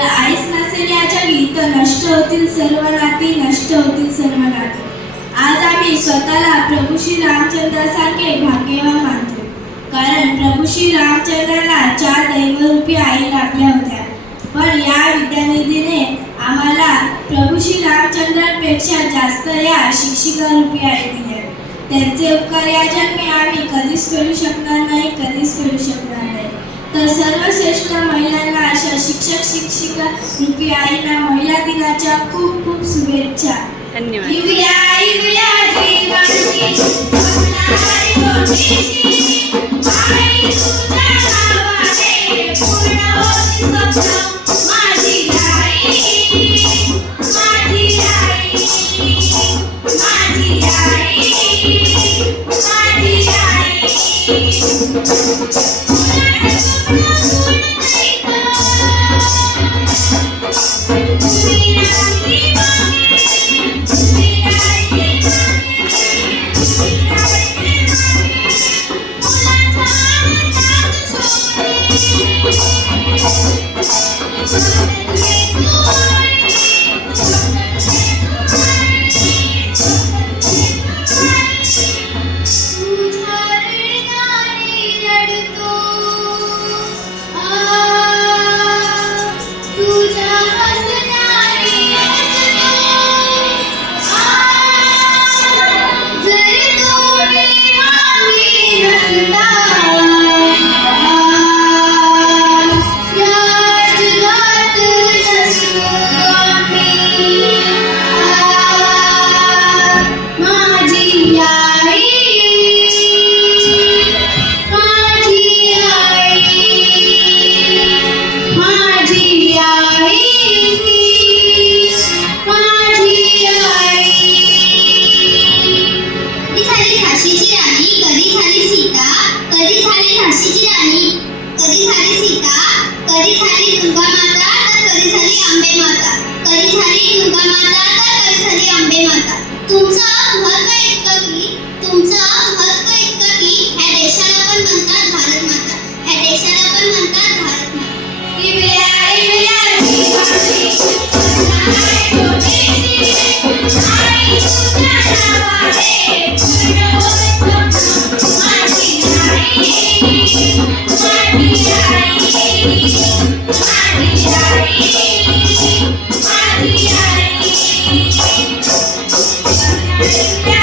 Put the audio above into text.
जर आईच नसेल या जगी तर नष्ट होतील सर्व नाती नष्ट होतील सर्व नाती. आज आम्ही स्वतःला प्रभू श्री रामचंद्रासारखे भाग्यवान मानतो. कारण प्रभू श्री रामचंद्रांना चार दैवरूपी आई लाभल्या होत्या. पण या विद्यानिधीने आम्हाला प्रभू श्री रामचंद्रांपेक्षा जास्त या शिक्षिका रूपी आई दिल्या. त्यांचे उपकार या जन्मी आम्ही कधीच फेडू शकणार नाही कधीच फेडू शकणार नाही. तर सर्वश्रेष्ठ महिलांना अशा शिक्षक शिक्षिका रूपी आईंना महिला दिनाच्या खूप खूप शुभेच्छा. धन्यवाद. युया युया this is कधी झाली झाशीची राणी कधी झाली सीता? कधी झाली दुर्गा माता? तर कधी झाली आंबे माता? कधी झाली दुर्गा माता? तर कधी झाली आंबे माता? तुमचा Yeah.